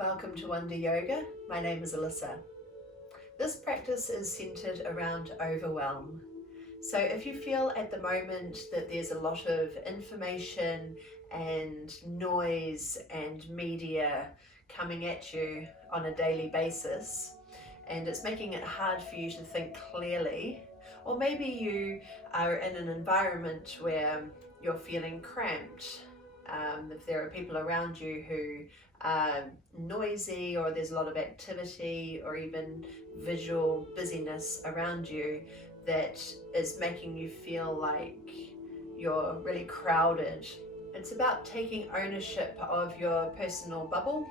Welcome to Wonder Yoga. My name is Alissa. This practice is centered around overwhelm. So if you feel at the moment that there's a lot of information and noise and media coming at you on a daily basis, and it's making it hard for you to think clearly, or maybe you are in an environment where you're feeling cramped, if there are people around you who are noisy, or there's a lot of activity or even visual busyness around you that is making you feel like you're really crowded. It's about taking ownership of your personal bubble,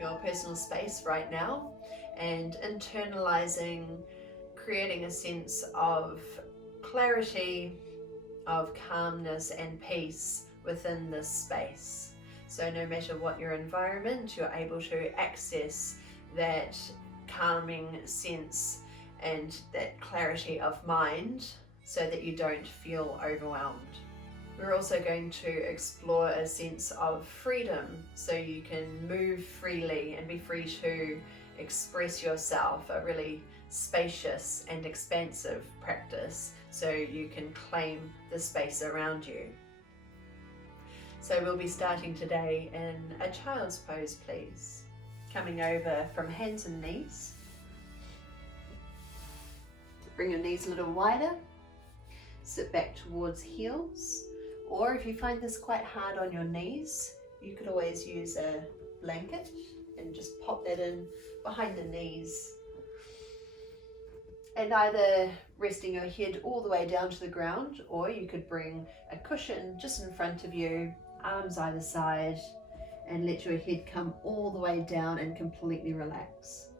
your personal space right now, and internalizing, creating a sense of clarity, of calmness and peace within this space. So no matter what your environment, you're able to access that calming sense and that clarity of mind so that you don't feel overwhelmed. We're also going to explore a sense of freedom, so you can move freely and be free to express yourself, a really spacious and expansive practice, so you can claim the space around you. So we'll be starting today in a child's pose, please. Coming over from hands and knees. Bring your knees a little wider. Sit back towards heels. Or if you find this quite hard on your knees, you could always use a blanket and just pop that in behind the knees. And either resting your head all the way down to the ground, or you could bring a cushion just in front of you, arms either side, and let your head come all the way down and completely relax.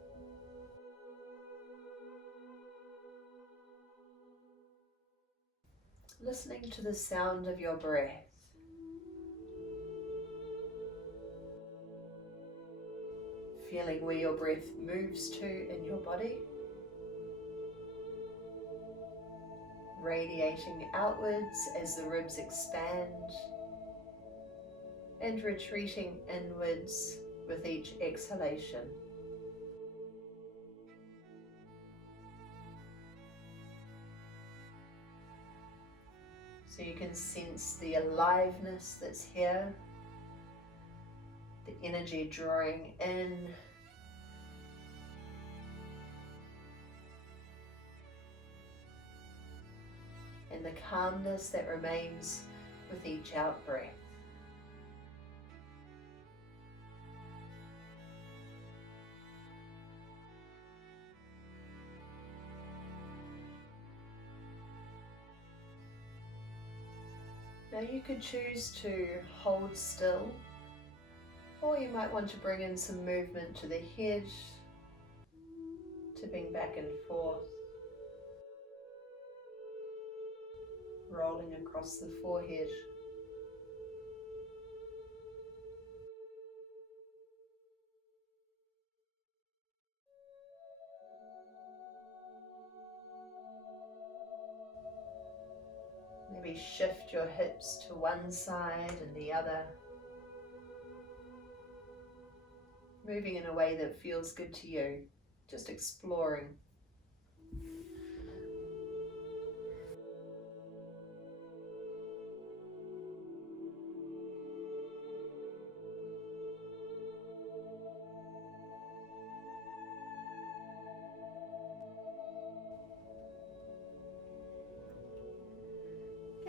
Listening to the sound of your breath. Feeling where your breath moves to in your body. Radiating outwards as the ribs expand and retreating inwards with each exhalation. So you can sense the aliveness that's here, the energy drawing in, and the calmness that remains with each out breath. Now you could choose to hold still, or you might want to bring in some movement to the head, tipping back and forth, rolling across the forehead. Maybe shift your hips to one side and the other, moving in a way that feels good to you, just exploring.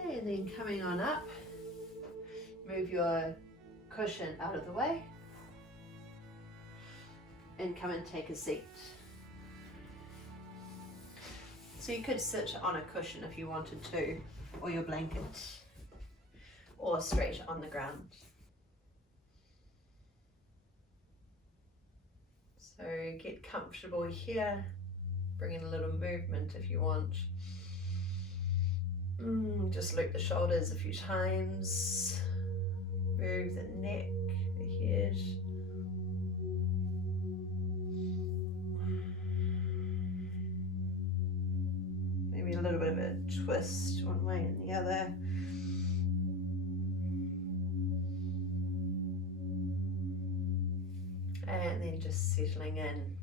And then coming on up, move your cushion out of the way and come and take a seat. So you could sit on a cushion if you wanted to, or your blanket, or straight on the ground. So get comfortable here, bring in a little movement if you want. Just loop the shoulders a few times, move the neck, the head. Maybe a little bit of a twist one way and the other. And then just settling in.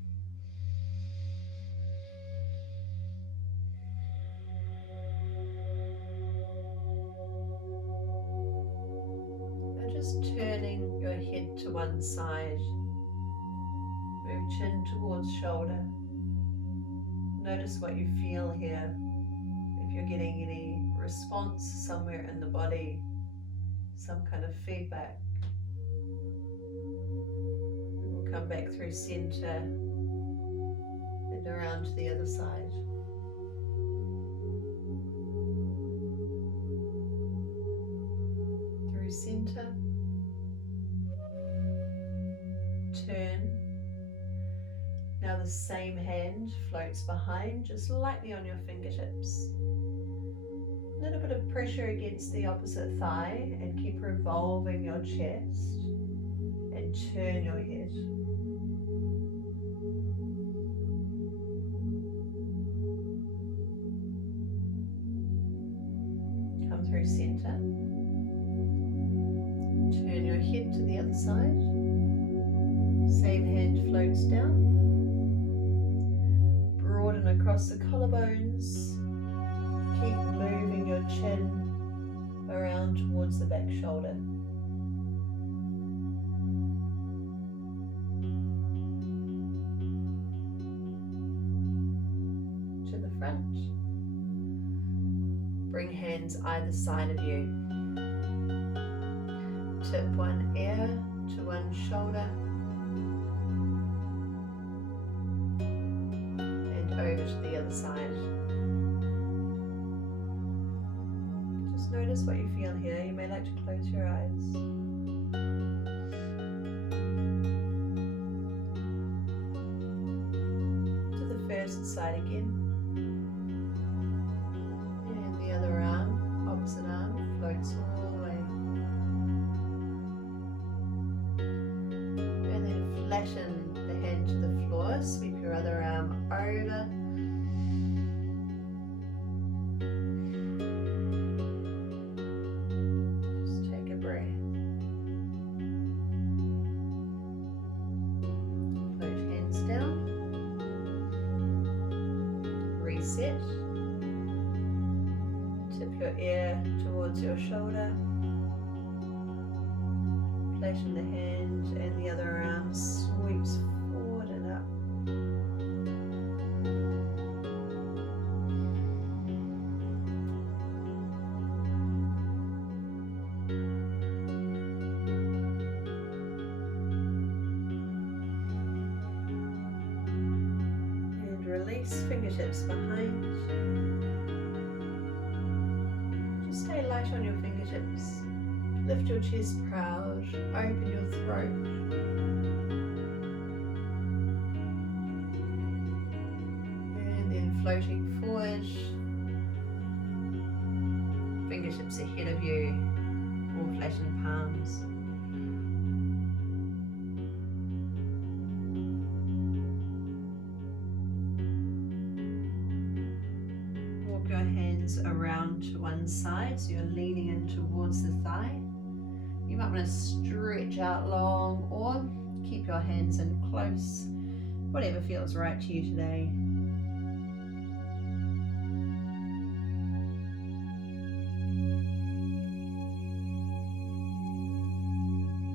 And just turning your head to one side. Move chin towards shoulder. Notice what you feel here. If you're getting any response somewhere in the body, some kind of feedback. We'll come back through center and around to the other side. Through center. Turn. Now the same hand floats behind, just lightly on your fingertips. A little bit of pressure against the opposite thigh and keep revolving your chest and turn your head. Come through center. Turn your head to the other side. Same hand floats down. Broaden across the collarbones. Keep moving your chin around towards the back shoulder. To the front. Bring hands either side of you. Tip one ear to one shoulder. Over to the other side. Just notice what you feel here. You may like to close your eyes. To the first side again. And the other arm, opposite arm, floats all the way. And then flatten the hand to the floor. Sweep your other arm over. Just take a breath. Float hands down. Reset. Tip your ear towards your shoulder. Flatten the hand and the other arm sweeps forward and up. Release fingertips behind. Just stay light on your fingertips. Lift your chest proud. Open your throat. And then floating forward. Fingertips ahead of you. Or flattened palms. Your hands around to one side, so you're leaning in towards the thigh. You might want to stretch out long or keep your hands in close, whatever feels right to you today.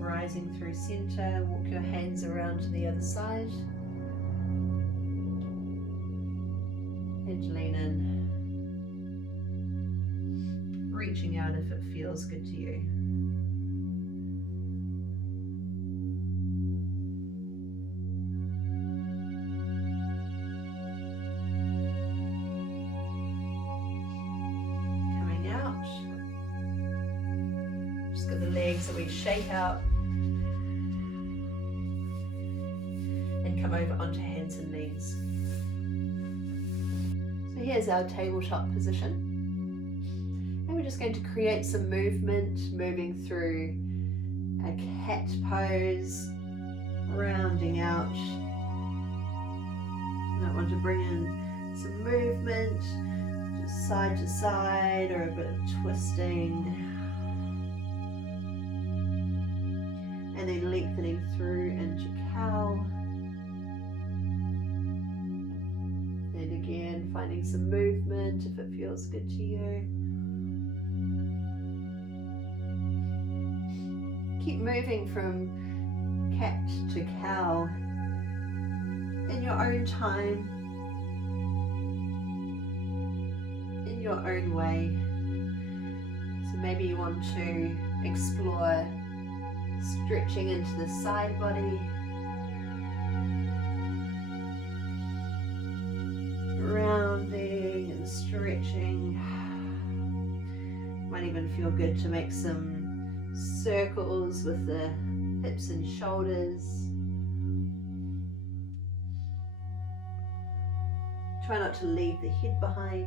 Rising through center, walk your hands around to the other side and lean in. Reaching out if it feels good to you. Coming out. Just give the legs a wee shake out. And come over onto hands and knees. So here's our tabletop position. And we're just going to create some movement, moving through a cat pose, rounding out. You might want to bring in some movement, just side to side, or a bit of twisting. And then lengthening through into cow. some movement if it feels good to you. Keep moving from cat to cow in your own time, in your own way. So maybe you want to explore stretching into the side body, rounding and stretching. Might even feel good to make some circles with the hips and shoulders. Try not to leave the head behind.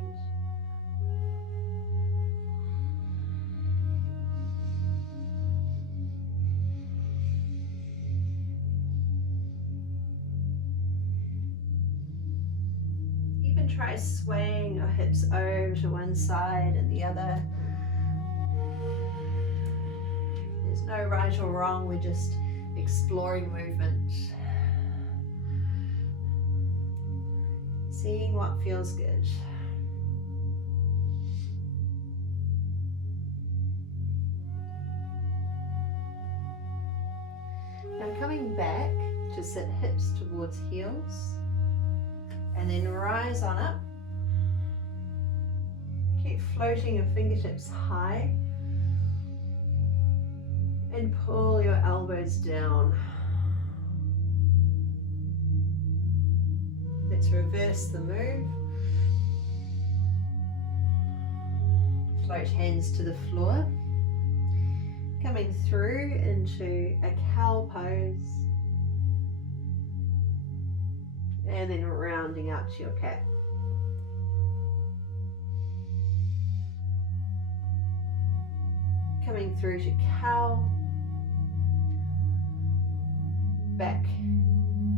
Even try swaying your hips over to one side and the other. There's no right or wrong, we're just exploring movement. Seeing what feels good. Now coming back to sit hips towards heels and then rise on up. Keep floating your fingertips high and pull your elbows down. Let's reverse the move. Float hands to the floor. Coming through into a cow pose. And then rounding out to your cat. Coming through to cow. Back,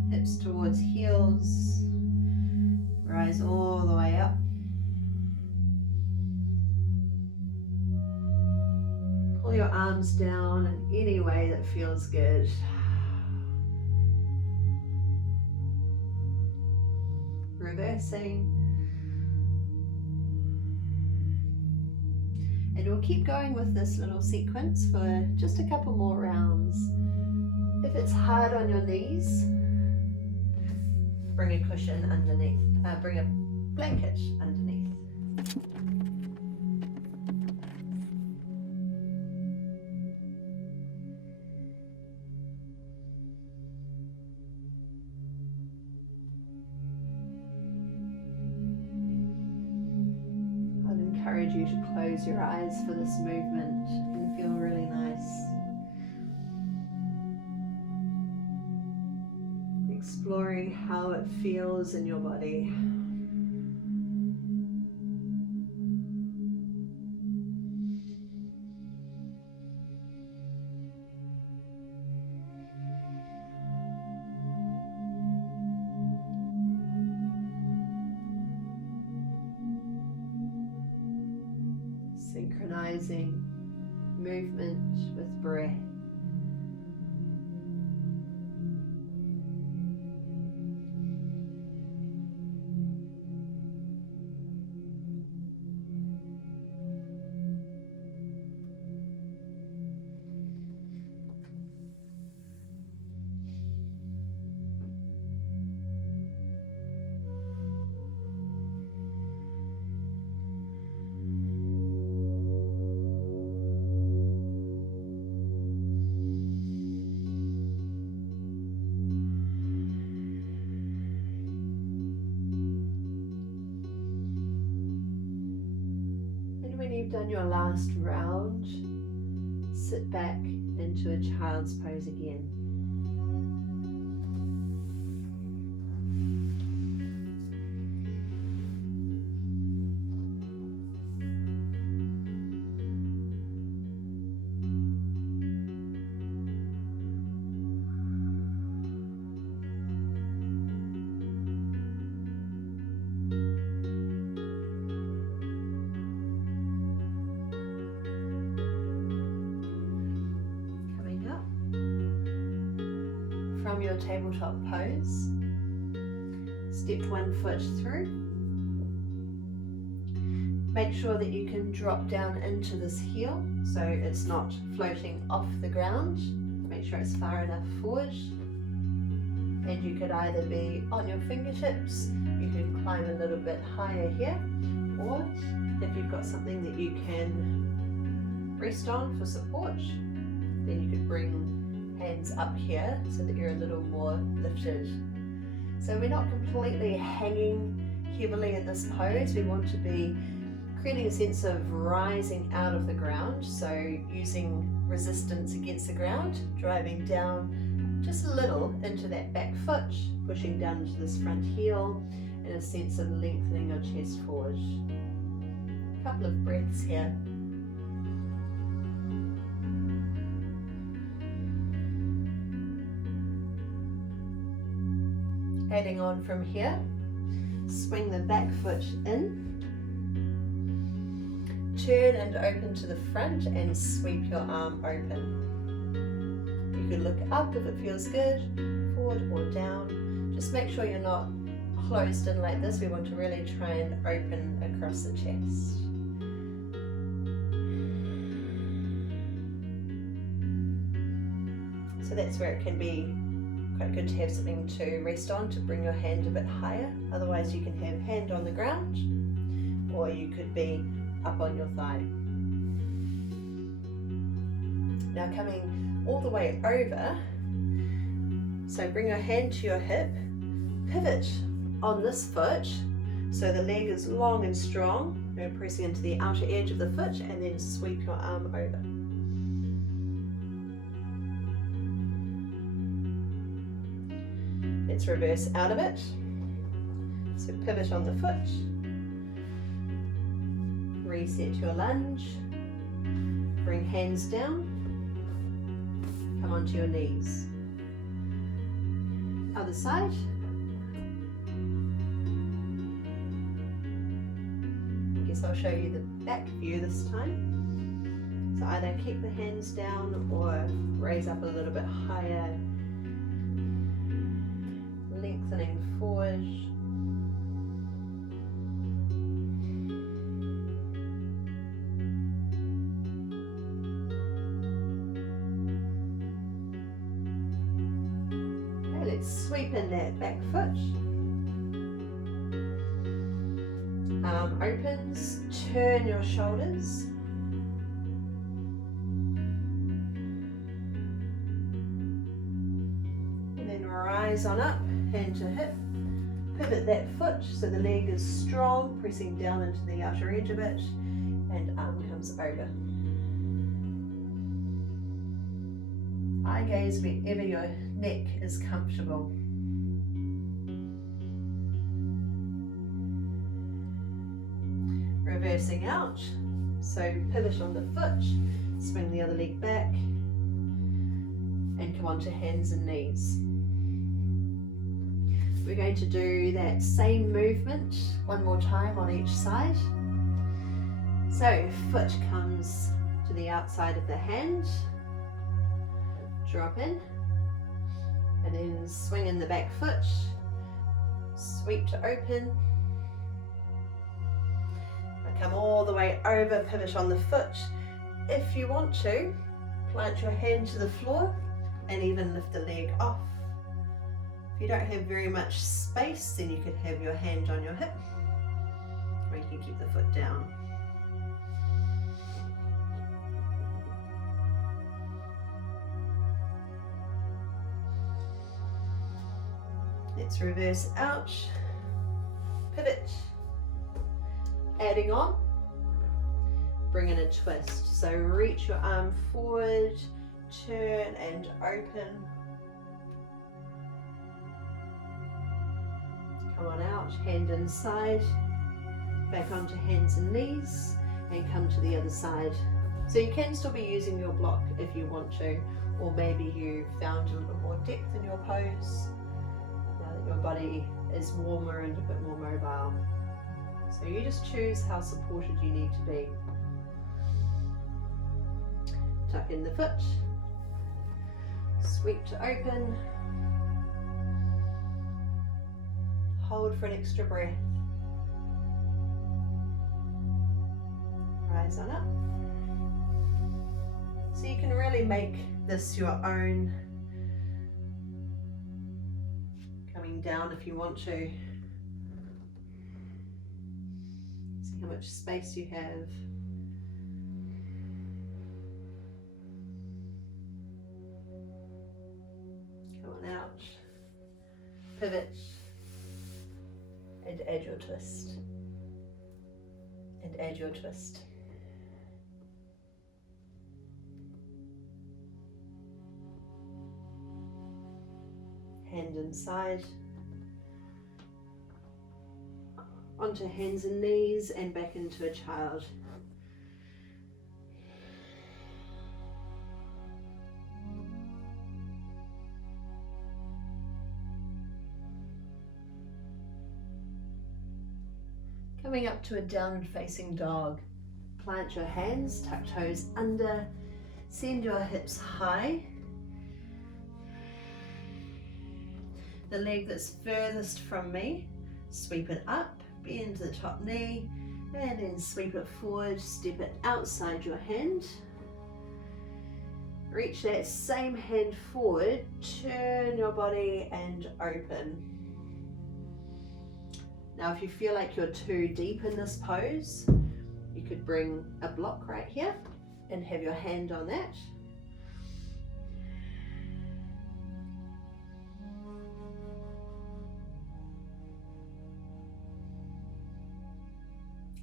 hips towards heels. Rise all the way up. Pull your arms down in any way that feels good. Reversing. And we'll keep going with this little sequence for just a couple more rounds. If it's hard on your knees, bring a cushion underneath, bring a blanket underneath. I'd encourage you to close your eyes for this movement. It can feel really nice. Exploring how it feels in your body. Synchronizing movement with breath. When you've done your last round, sit back into a child's pose again. From your tabletop pose, step one foot through, Make sure that you can drop down into this heel so it's not floating off the ground. Make sure it's far enough forward. And you could either be on your fingertips, you can climb a little bit higher here, or if you've got something that you can rest on for support, then you could bring hands up here so that you're a little more lifted. So we're not completely hanging heavily in this pose. We want to be creating a sense of rising out of the ground, so using resistance against the ground, driving down just a little into that back foot, pushing down into this front heel, and a sense of lengthening your chest forward. A couple of breaths here. Adding on from here, swing the back foot in, turn and open to the front and sweep your arm open. You can look up if it feels good, forward or down. Just make sure you're not closed in like this. We want to really try and open across the chest. So that's where it can be quite good to have something to rest on, to bring your hand a bit higher. Otherwise you can have hand on the ground, or you could be up on your thigh. Now coming all the way over, so bring your hand to your hip, pivot on this foot, so the leg is long and strong, you're pressing into the outer edge of the foot, and then sweep your arm over. Let's reverse out of it. So pivot on the foot, reset your lunge, bring hands down, come onto your knees. Other side. I guess I'll show you the back view this time. So either keep the hands down or raise up a little bit higher, lengthening forward. Okay, let's sweep in that back foot. Arm opens, turn your shoulders. And then rise on up. Hand to hip, pivot that foot so the leg is strong, pressing down into the outer edge of it, and arm comes over. Eye gaze wherever your neck is comfortable. Reversing out, so pivot on the foot, swing the other leg back, and come onto hands and knees. We're going to do that same movement one more time on each side. So foot comes to the outside of the hand, drop in, and then swing in the back foot, sweep to open, and come all the way over, pivot on the foot. If you want to, plant your hand to the floor and even lift the leg off. If you don't have very much space, then you can have your hand on your hip, or you can keep the foot down. Let's reverse out, pivot, adding on, bring in a twist. So reach your arm forward, turn and open. Come on out, hand inside, back onto hands and knees, and come to the other side. So you can still be using your block if you want to, or maybe you found a little more depth in your pose, now that your body is warmer and a bit more mobile. So you just choose how supported you need to be. Tuck in the foot, sweep to open, hold for an extra breath. eyes on up. So you can really make this your own. Coming down if you want to. See how much space you have. Come on out. Pivot. And add your twist. And add your twist. Hand inside, onto hands and knees and back into a child. Coming up to a downward facing dog. Plant your hands, tuck toes under, send your hips high. The leg that's furthest from me, sweep it up, bend the top knee, and then sweep it forward, step it outside your hand. Reach that same hand forward, turn your body and open. Now if you feel like you're too deep in this pose, you could bring a block right here and have your hand on that.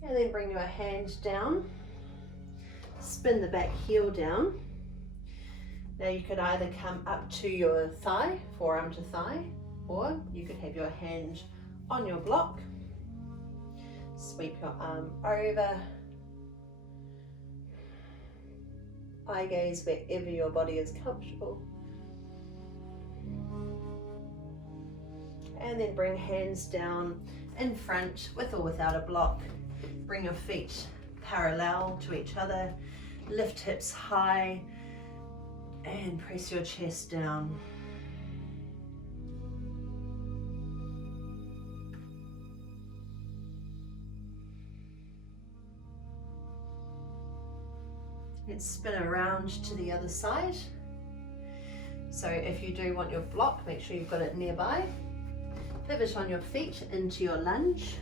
And then bring your hand down, spin the back heel down. Now you could either come up to your thigh, forearm to thigh, or you could have your hand on your block. Sweep your arm over. Eye gaze wherever your body is comfortable. And then bring hands down in front with or without a block. Bring your feet parallel to each other, lift hips high, and press your chest down. Let's spin around to the other side. So if you do want your block, make sure you've got it nearby. Pivot on your feet into your lunge.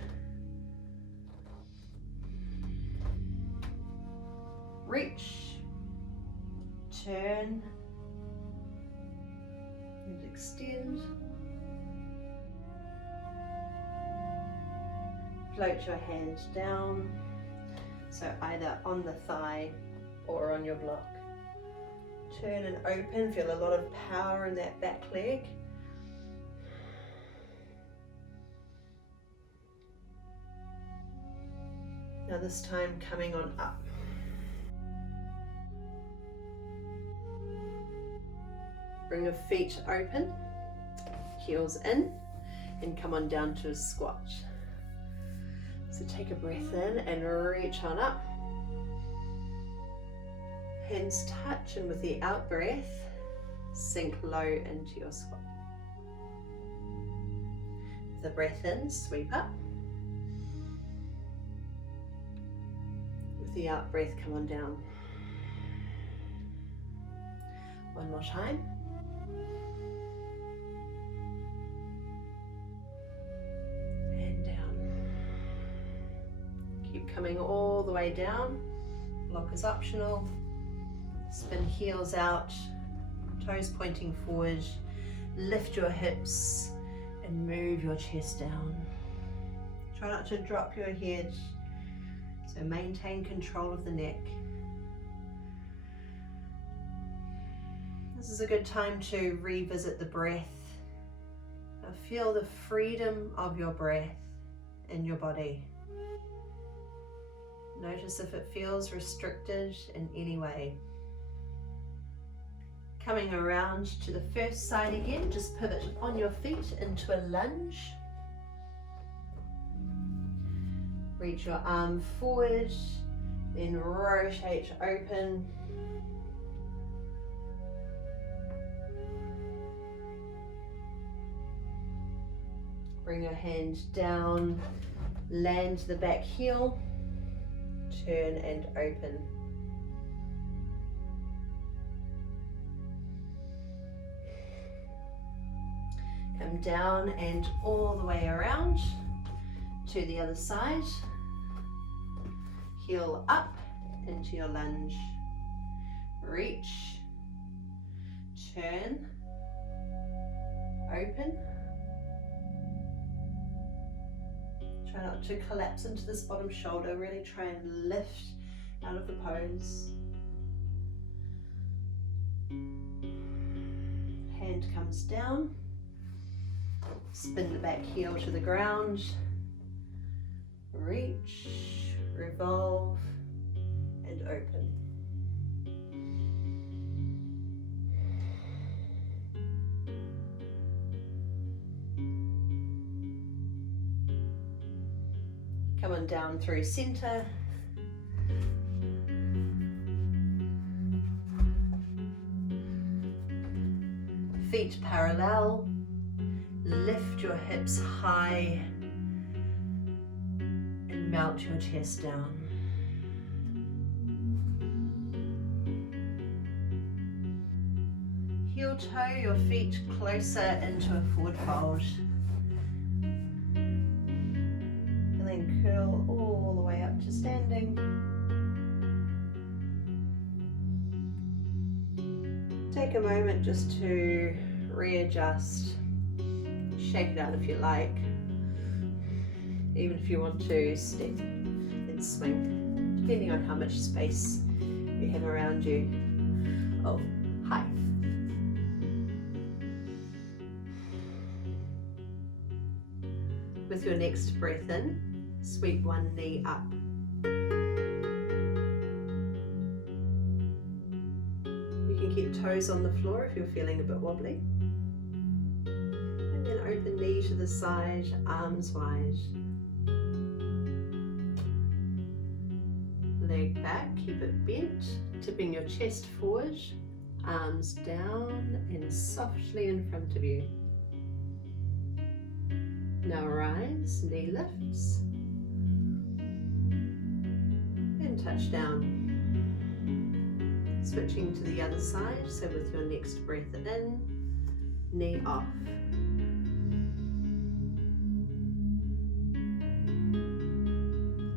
Reach, turn, and extend. Float your hand down, so either on the thigh or on your block. Turn and open, feel a lot of power in that back leg. Now this time coming on up. Bring your feet open, heels in, and come on down to a squat. So take a breath in and reach on up. Hands touch, and with the out breath, sink low into your squat. With the breath in, sweep up. With the out breath, come on down. One more time. And down. Keep coming all the way down. Block is optional. Spin heels out, toes pointing forward. Lift your hips and move your chest down. Try not to drop your head, so maintain control of the neck. This is a good time to revisit the breath. Feel the freedom of your breath in your body. Notice if it feels restricted in any way. Coming around to the first side again, just pivot on your feet into a lunge. Reach your arm forward, then rotate open. Bring your hand down, land the back heel, turn and open. Come down and all the way around to the other side. Heel up into your lunge. Reach, turn, open. Try not to collapse into this bottom shoulder, really try and lift out of the pose. Hand comes down, spin the back heel to the ground, reach, revolve and open. Come on down through center. Feet parallel. Lift your hips high and melt your chest down. Heel toe your feet closer into a forward fold. Curl all the way up to standing. Take a moment just to readjust. Shake it out if you like. Even if you want to step and swing, depending on how much space you have around you. Oh, hi. With your next breath in, sweep one knee up. You can keep toes on the floor if you're feeling a bit wobbly. And then open knee to the side, arms wide. Leg back, keep it bent, tipping your chest forward, arms down and softly in front of you. Now rise, knee lifts. And touch down. Switching to the other side, so with your next breath in, knee off.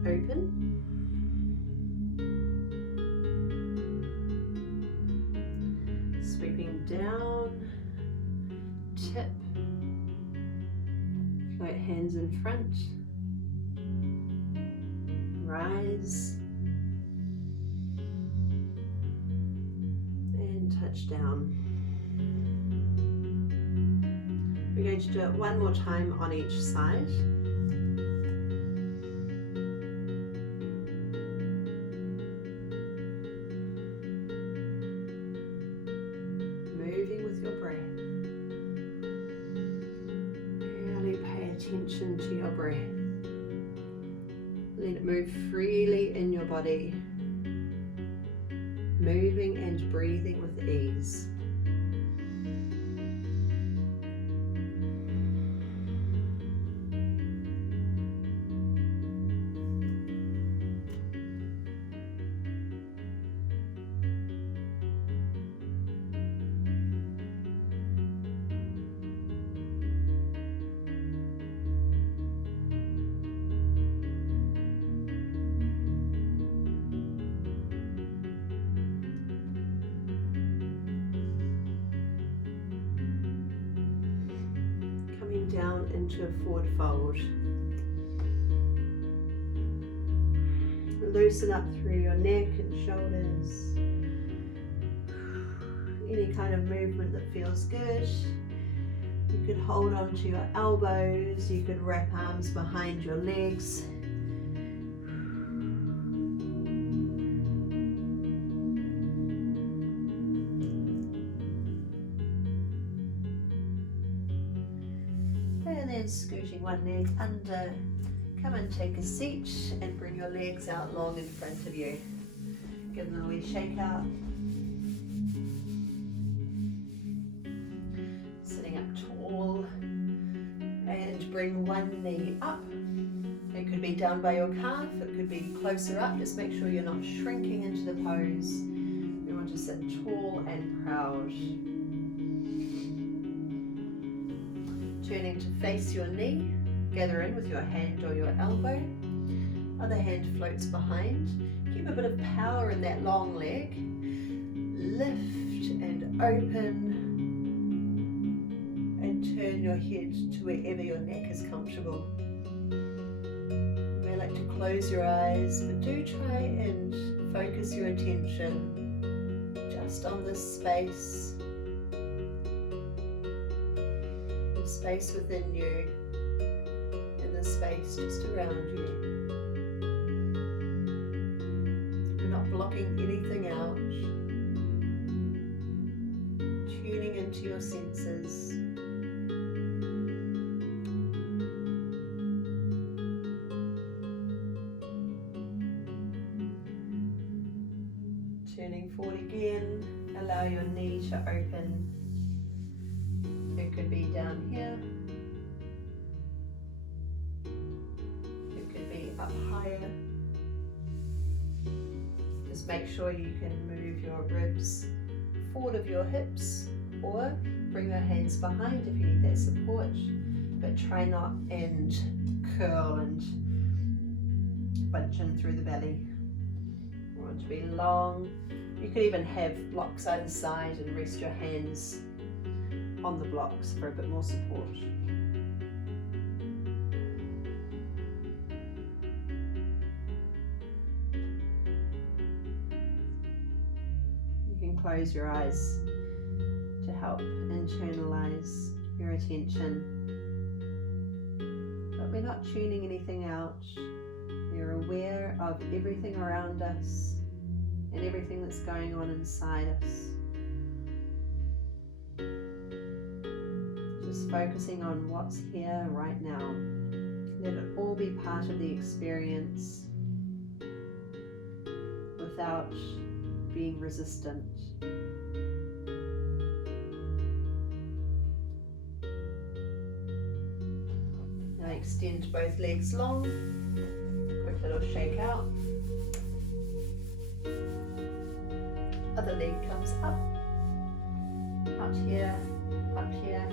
Open. Sweeping down, tip. Float hands in front. Rise. Touch down. We're going to do it one more time on each side. Moving with your breath. Really pay attention to your breath. Let it move freely in your body. Moving and breathing with ease. Down into a forward fold. Loosen up through your neck and shoulders. Any kind of movement that feels good. You could hold on to your elbows, you could wrap arms behind your legs. And then scooting one leg under, come and take a seat and bring your legs out long in front of you. Give them a wee shake out. Sitting up tall and bring one knee up It could be down by your calf, it could be closer up. Just make sure you're not shrinking into the pose. You want to sit tall and proud. Turning to face your knee, gather in with your hand or your elbow. Other hand floats behind. Keep a bit of power in that long leg. Lift and open. And turn your head to wherever your neck is comfortable. You may like to close your eyes, but do try and focus your attention just on this space. The space within you and the space just around you. We're not blocking anything out. Tuning into your senses. Turning forward again, allow your knee to open. It could be down here. It could be up higher. Just make sure you can move your ribs forward of your hips, or bring your hands behind if you need that support, but try not and curl and bunch in through the belly. You want it to be long. You could even have blocks either side and rest your hands on the blocks for a bit more support. You can close your eyes to help internalize your attention. But we're not tuning anything out. We're aware of everything around us and everything that's going on inside us. Just focusing on what's here right now. Let it all be part of the experience without being resistant. Now extend both legs long. Quick little shake out. Other leg comes up. Out here, up here.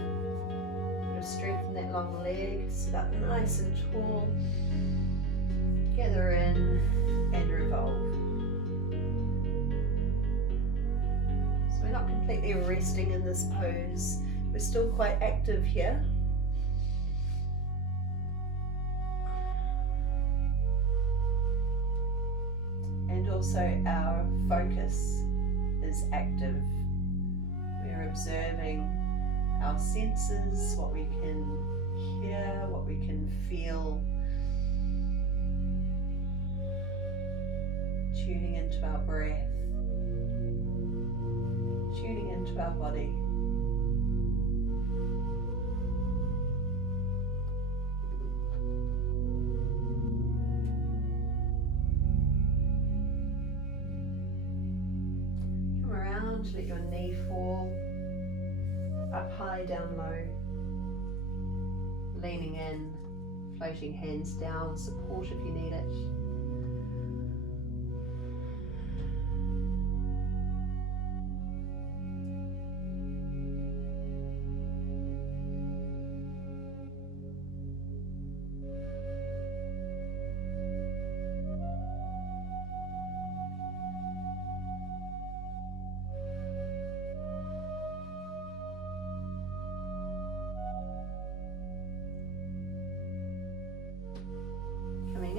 Bit of strength in that long leg. Sit up nice and tall. Gather in and revolve. So we're not completely resting in this pose. We're still quite active here. And also our focus is active. We're observing our senses, what we can hear, what we can feel. Tuning into our breath. Tuning into our body. Let your knee fall, up high, down low, leaning in, floating hands down, support if you need it.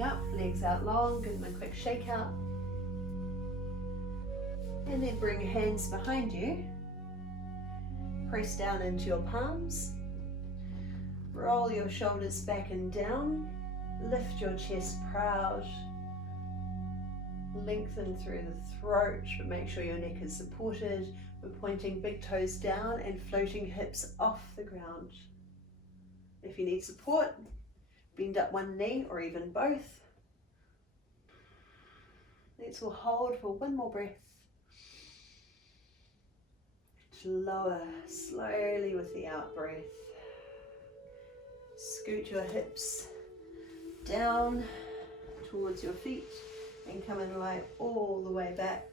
Up, legs out long, give them a quick shake out. And then bring your hands behind you. Press down into your palms. Roll your shoulders back and down. Lift your chest proud. Lengthen through the throat, but make sure your neck is supported. We're pointing big toes down and floating hips off the ground. If you need support, bend up one knee or even both. Let's all hold for one more breath. Lower slowly with the out breath. Scoot your hips down towards your feet and come and lie all the way back.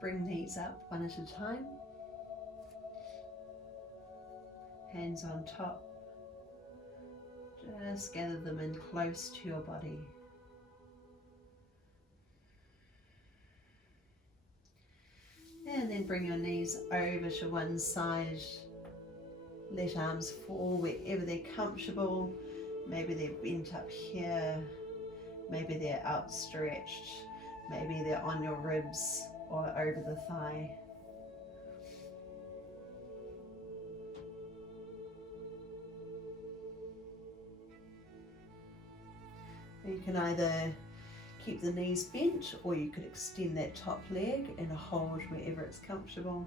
Bring knees up one at a time. Hands on top. Just gather them in close to your body. And then bring your knees over to one side. Let arms fall wherever they're comfortable. Maybe they're bent up here. Maybe they're outstretched. Maybe they're on your ribs or over the thigh. You can either keep the knees bent, or you could extend that top leg and hold wherever it's comfortable.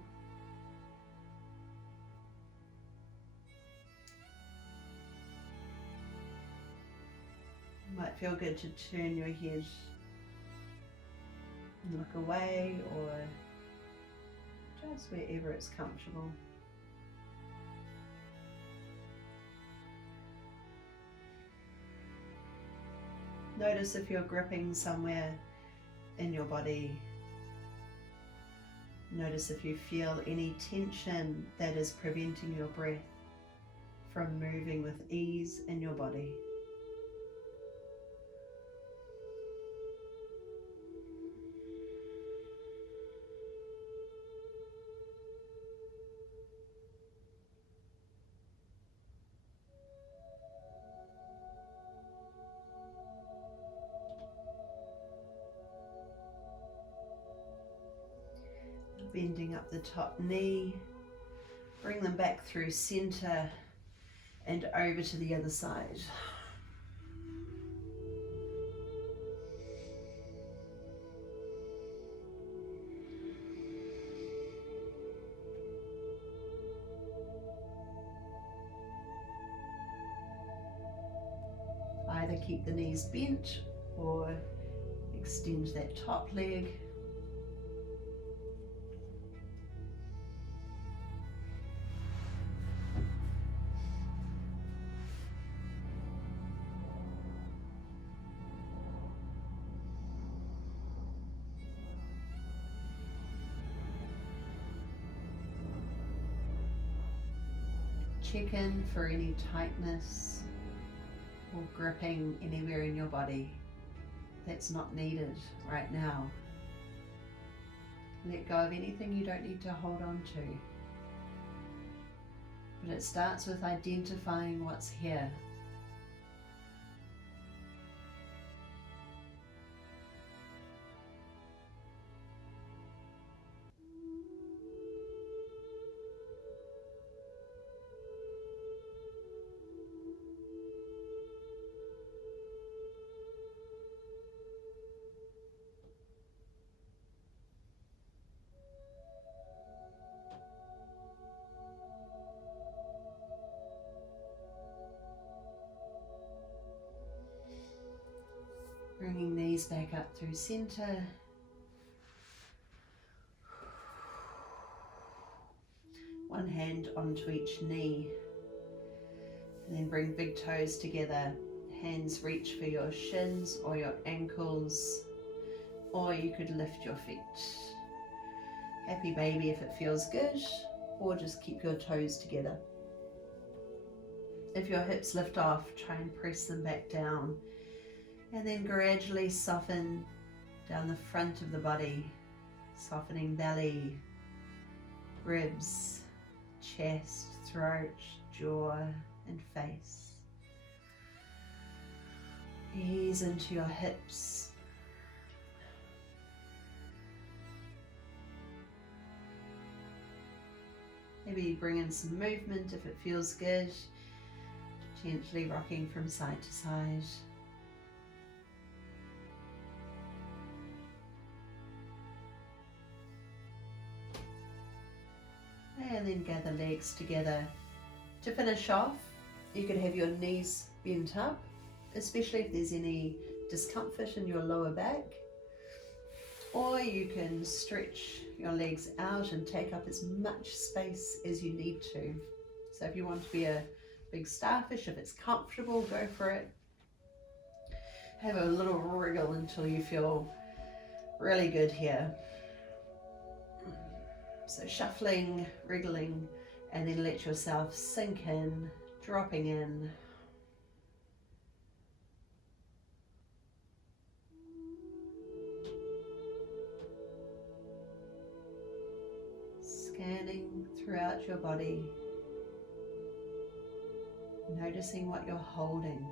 It might feel good to turn your head and look away, or just wherever it's comfortable. Notice if you're gripping somewhere in your body. Notice if you feel any tension that is preventing your breath from moving with ease in your body. Bending up the top knee, bring them back through center and over to the other side. Either keep the knees bent or extend that top leg. Check in for any tightness or gripping anywhere in your body that's not needed right now. Let go of anything you don't need to hold on to. But it starts with identifying what's here. Bringing these back up through center. One hand onto each knee. And then bring big toes together. Hands reach for your shins or your ankles. Or you could lift your feet. Happy baby if it feels good. Or just keep your toes together. If your hips lift off, try and press them back down. And then gradually soften down the front of the body, softening belly, ribs, chest, throat, jaw, and face. Ease into your hips. Maybe bring in some movement if it feels good, gently rocking from side to side. And then gather legs together. To finish off, you can have your knees bent up, especially if there's any discomfort in your lower back. Or you can stretch your legs out and take up as much space as you need to. So if you want to be a big starfish, if it's comfortable, go for it. Have a little wriggle until you feel really good here. So shuffling, wriggling, and then let yourself sink in, dropping in. Scanning throughout your body, noticing what you're holding.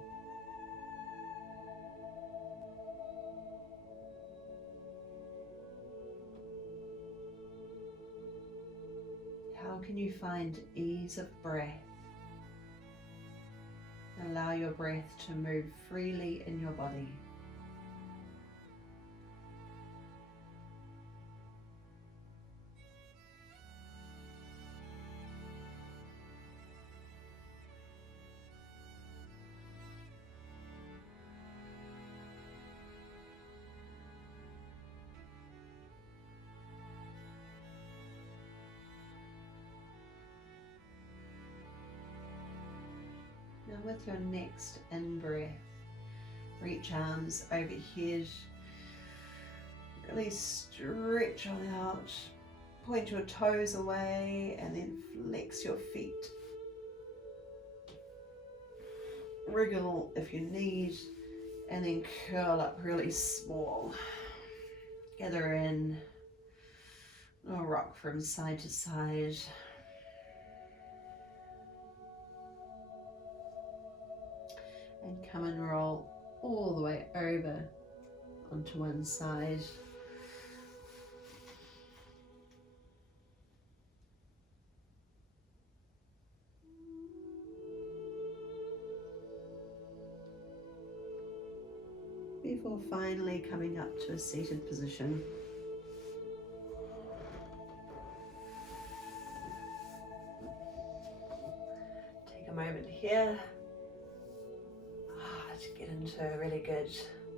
How can you find ease of breath? Allow your breath to move freely in your body. Now with your next in-breath, reach arms overhead, really stretch on out, point your toes away and then flex your feet. Wriggle if you need, and then curl up really small. Gather in, or rock from side to side. And come and roll all the way over onto one side. Before finally coming up to a seated position. Take a moment here to get into a really good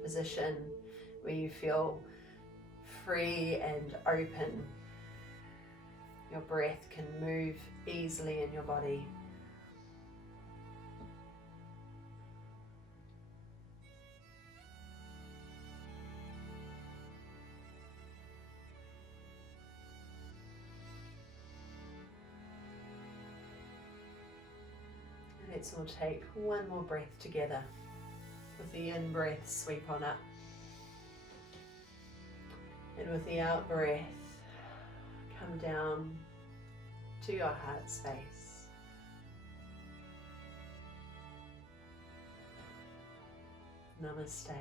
position where you feel free and open. Your breath can move easily in your body. Let's all take one more breath together. With the in-breath, sweep on up. And with the out-breath, come down to your heart space. Namaste.